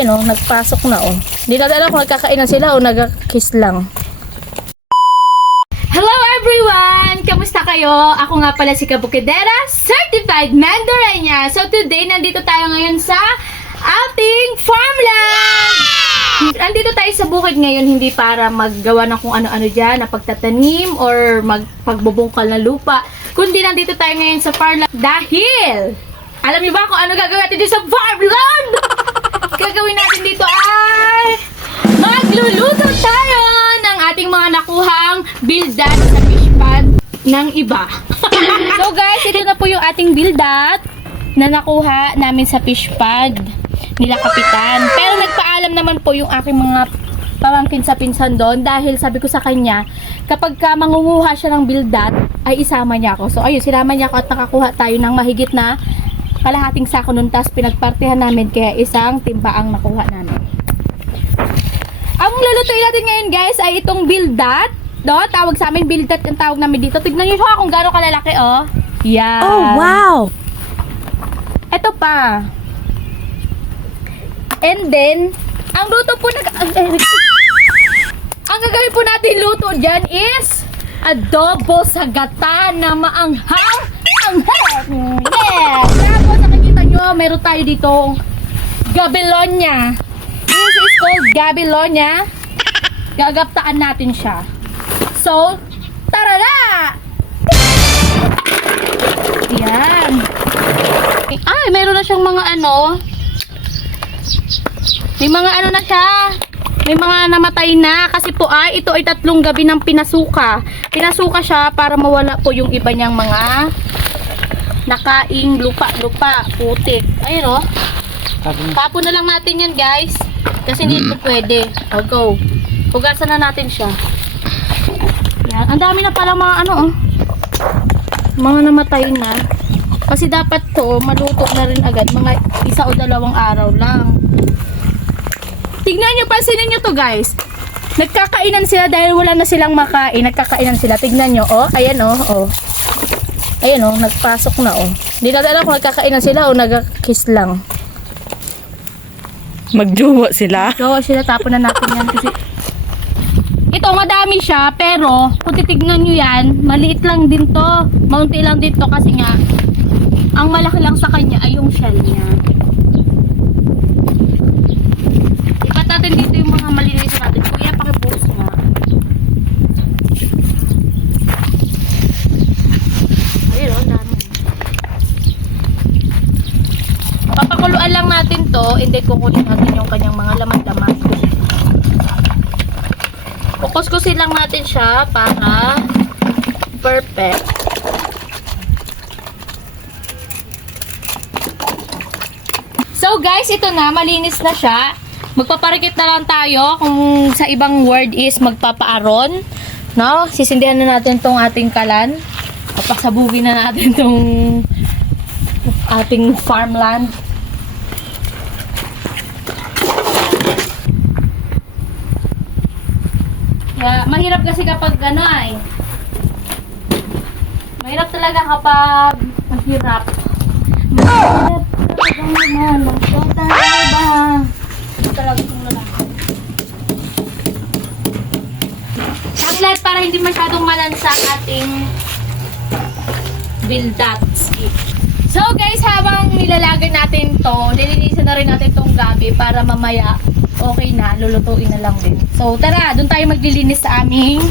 Ayun oh, nagpasok na oh. Hindi natin alam kung nagkakainan sila o nagkiss lang. Hello everyone! Kamusta kayo? Ako nga pala si Kabukidera, Certified Mandarenya. So today, nandito tayo ngayon sa ating farmland! Nandito tayo sa bukid ngayon hindi para maggawa ng kung ano-ano dyan na pagtatanim or magpagbubungkal ng lupa. Kundi nandito tayo ngayon sa farmland dahil alam niyo ba kung ano gagawin natin dito sa farmland? Gagawin natin dito ay magluluto tayo ng ating mga nakuhang bildat sa fish pond ng iba. so guys, ito na po yung ating bildat na nakuha namin sa fish pond nila kapitan. Pero nagpaalam naman po yung aking mga pamangkin sa pinsan doon dahil sabi ko sa kanya, kapag ka mangunguha siya ng bildat, ay isama niya ako. So ayun, sinama niya ako at nakakuha tayo ng mahigit na kalahating sako nun, tapos pinagpartihan namin kaya isang timba ang nakuha namin. Ang lulutuin natin ngayon guys ay itong bildat. No? Tawag sa amin bildat ang tawag namin dito. Tignan niyo siya kung gaano kalalaki oh. Yan. Oh, wow! Ito pa. And then, ang luto po nag... Ang gagawin po natin luto dyan is adobo sa gata na maanghang. Anghang! Yeah! Meron tayo dito gabelonya. This is called gabelonya. Gagaptaan natin siya. So, tara na! Yan. Ay, meron na siyang mga ano. May mga ano na siya. May mga namatay na. Kasi po ay, ito ay tatlong gabi ng pinasuka. Pinasuka siya para mawala po yung iba niyang mga nakaing lupa-lupa, putik. Ayun oh. Tapon na lang natin yan guys. Kasi hindi ito pwede. O go. Hugasan na natin siya. Yan. Ang dami na pala mga ano oh. Mga namatay na. Kasi dapat to, maluto na rin agad. Mga isa o dalawang araw lang. Tignan nyo, pansinin nyo to guys. Nagkakainan sila dahil wala na silang makain. Nagkakainan sila. Tignan nyo, oh. Ayan, oh. oh. Ayan, oh. Nagpasok na, oh. Hindi natin alam kung nagkakainan sila o nagkiss lang. Magjowa sila. So, sila tapon na natin yan kasi ito madami siya pero kung titignan nyo yan maliit lang din to maunti lang din to kasi nga ang malaki lang sa kanya ay yung shell niya ikat natin dito yung mga maliliit natin kuya pakipost nga ayun oh dami papakuluan lang natin to and then kukunin natin yung kanyang mga laman-laman. Kukuskusin lang natin siya para perfect. So guys ito na malinis na siya. Magpaparikit na lang tayo kung sa ibang word is magpapaaron. No? Sisindihan na natin tong ating kalan. Papasabugin na natin tong ating farmland Kaya, mahirap kasi kapag ano ay. Mahirap talaga kapag mahirap. Mahirap talaga naman. Ito talaga. Ito talaga itong lalaki. Saglit para hindi masyadong malansa ating bildats. So guys, habang nilalagay natin to, lilinisan na rin natin tong gabi para mamaya okay na, lulutuin na lang din. So tara, doon tayo maglilinis sa aming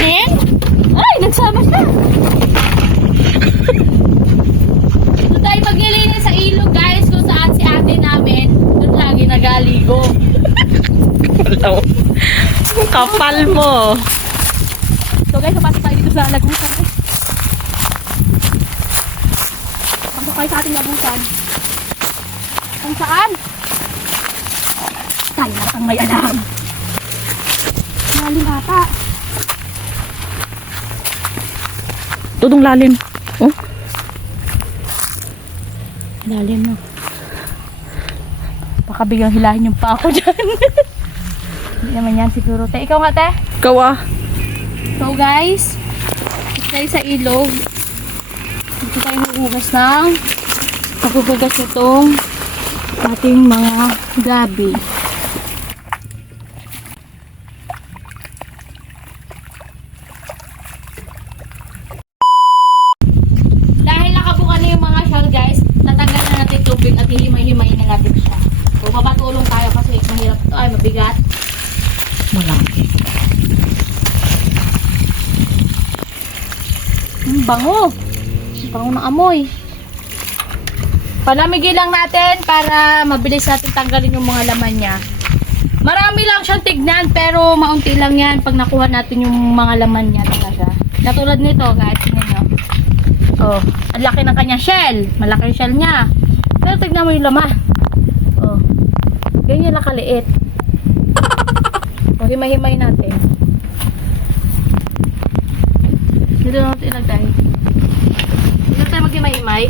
amin. Ay, nagsama siya. doon tayo maglilinis sa ilog guys, kung saan si ate namin, doon lagi nagaligo. Ang kapal mo. So guys, papasok tayo dito sa lagusan. Pasok tayo sa ating lagusan. Kung saan? Tayo na ang may alam. Lalim ata. Tudong lalim. Oh, Lalim no. Baka biglang hilahin yung pa ako dyan. Hindi naman yan siguro. Te, ikaw nga te. ikaw ah. So guys, tayo sa ilog. Dito tayo maghugas ng maghuhugas nitong ating mga gabi. Dahil nakabuka na yung mga shell guys, tatanggal na natin tubig at hihimay-himay na natin siya. So, papatulong tayo kasi mahirap to, ay mabigat. Malaki. Ang bango. Ang bango ng amoy. Palamigin lang natin para mabilis natin tanggalin yung mga laman niya. Marami lang siyang tignan pero maunti lang yan pag nakuha natin yung mga laman niya talaga. Katulad nito guys, tingnan. Oh, ang laki ng kanya shell. Malaki yung shell niya. Pero tignan mo yung laman. Oh, ganyan lang kaliit. O, himay-himay natin. Dito natin ilagay. Dito tayo maghimay-himay.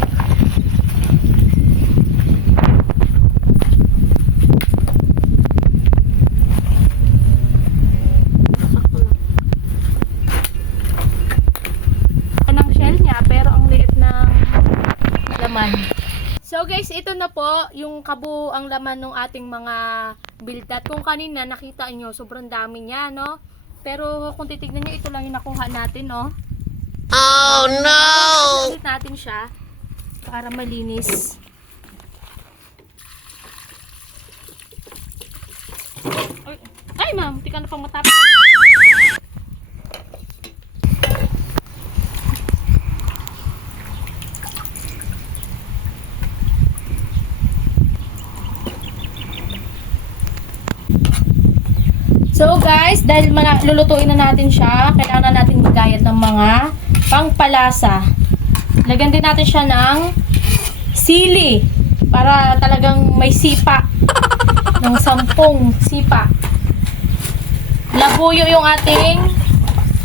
Sakto lang. Ang ng shell niya, pero ang liit ng laman. So guys, ito na po yung kabu ang laman ng ating mga bildat. Kung kanina nakita nyo, sobrang dami niya, no? Pero kung titignan nyo, ito lang yung nakuha natin, no? Oh no! Ulit natin siya para malinis. Ay, ay ma'am, di ka na pang matapos. So guys, dahil lulutuin na natin siya, kailangan na natin magayat ng mga pangpalasa. Lagyan din natin siya ng sili para talagang may sipa ng sampung sipa. Labuyo yung ating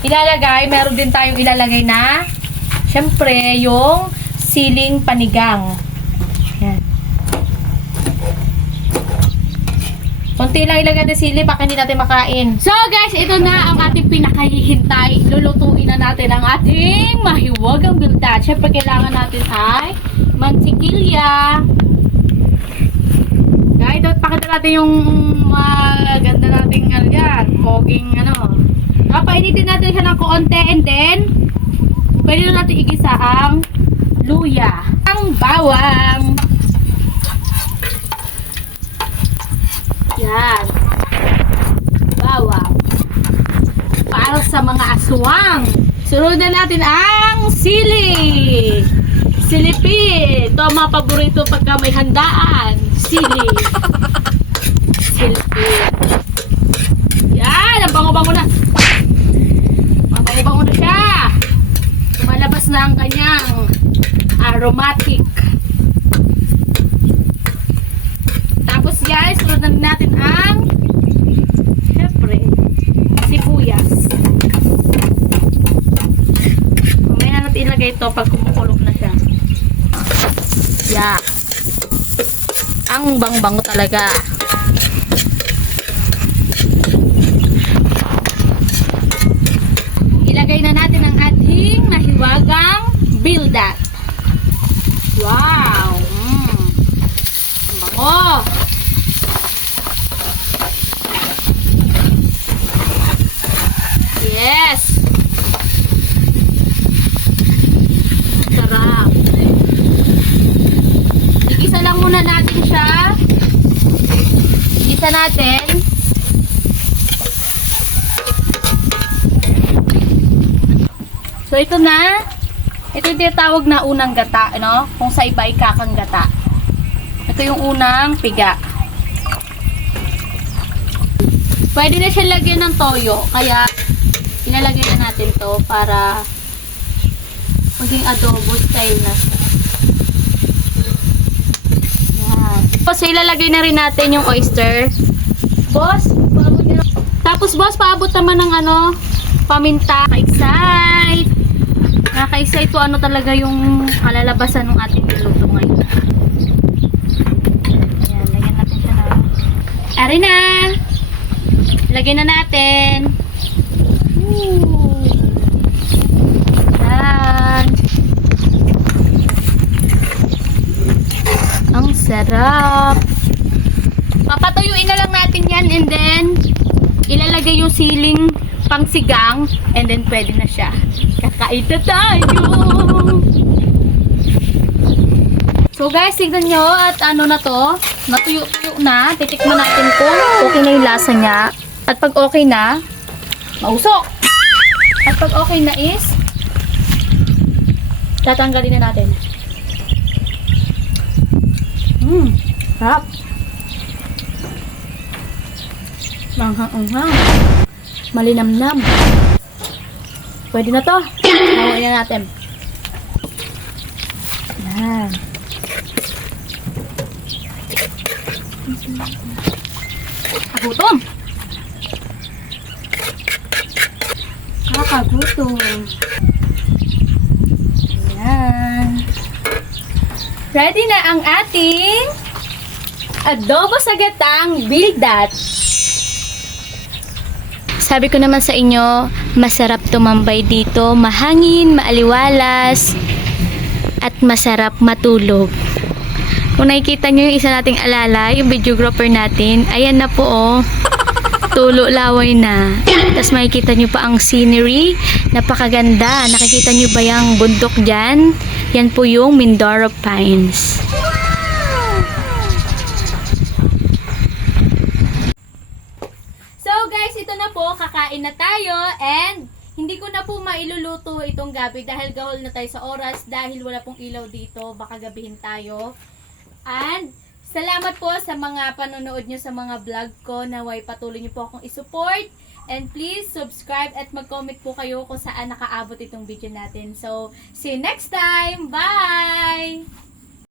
ilalagay. Meron din tayong ilalagay na syempre yung siling panigang. Kunti lang ilagay ng sili baka hindi natin makain. So guys, ito na ang ating pinakahihintay. Lulutuin na natin ang ating mahiwagang bildat. Siyempre kailangan natin ay mantikilya. Guys, ito pakita natin yung maganda nating ano yan. Poging ano. Papainitin natin siya ng konti and then pwede na natin igisa ang luya. Ang bawang. Yan. Bawang. Para sa mga aswang. Sunod na natin ang sili. Silipin. Ito ang mga paborito pagka may handaan. Sili. Silipin. Yan. Ang bango-bango na. Mabango-bango na siya. Lumalabas na ang kanyang aromatic. Tapos guys, sunod na natin ang syempre, sibuyas. Mamaya na natin ilagay ito pag kumukulog na siya. Yeah. Ang bang-bango talaga. Ilagay na natin ang ating nahiwagang bildat. Wow! Mm. Ang bango! Yes! Sarap! Igisa lang muna natin siya. Igisa natin. So ito na. Ito yung tinatawag na unang gata, ano? Kung sa iba ikakang gata. Ito yung unang piga. Pwede na siya lagyan ng toyo, kaya ilalagay na natin to para maging adobo style na siya. Yan. Tapos ilalagay na rin natin yung oyster. Boss, paabot nyo. Tapos boss, paabot naman ng ano, paminta. Ka-excite. Nakaka-excite to ano talaga yung kalalabasan ng ating niluto ngayon. Ayan, lagyan natin siya ng... Ari na! Lagyan na natin. Ooh. Yan. Ang sarap. Papatuyuin na lang natin yan and then ilalagay yung siling pangsigang and then pwede na siya. Kakain tayo! So guys, tignan nyo at ano na to, natuyo-tuyo na. Titikman natin kung okay na yung lasa niya. At pag okay na, mausok! At pag okay na is, tatanggalin na natin. Mmm, sarap. Manghang-anghang. Malinamnam. Pwede na to. Hawain na natin. Yan. Kagutom. Kakagutom. Ayan. Ready na ang ating adobo sa gatang bildat. Sabi ko naman sa inyo, masarap tumambay dito, mahangin, maaliwalas, at masarap matulog. Kung nakikita nyo yung isa nating alala, yung videographer natin, ayan na po oh. Tulo laway na. Tapos makikita nyo pa ang scenery. Napakaganda. Nakikita nyo ba yung bundok dyan? Yan po yung Mindoro Pines. So guys, ito na po, kakain na tayo and hindi ko na po mailuluto itong gabi dahil gahol na tayo sa oras dahil wala pong ilaw dito, baka gabihin tayo. And salamat po sa mga panonood nyo sa mga vlog ko naway patuloy nyo po akong isupport. And please subscribe at mag-comment po kayo kung saan nakaabot itong video natin. So, see you next time! Bye!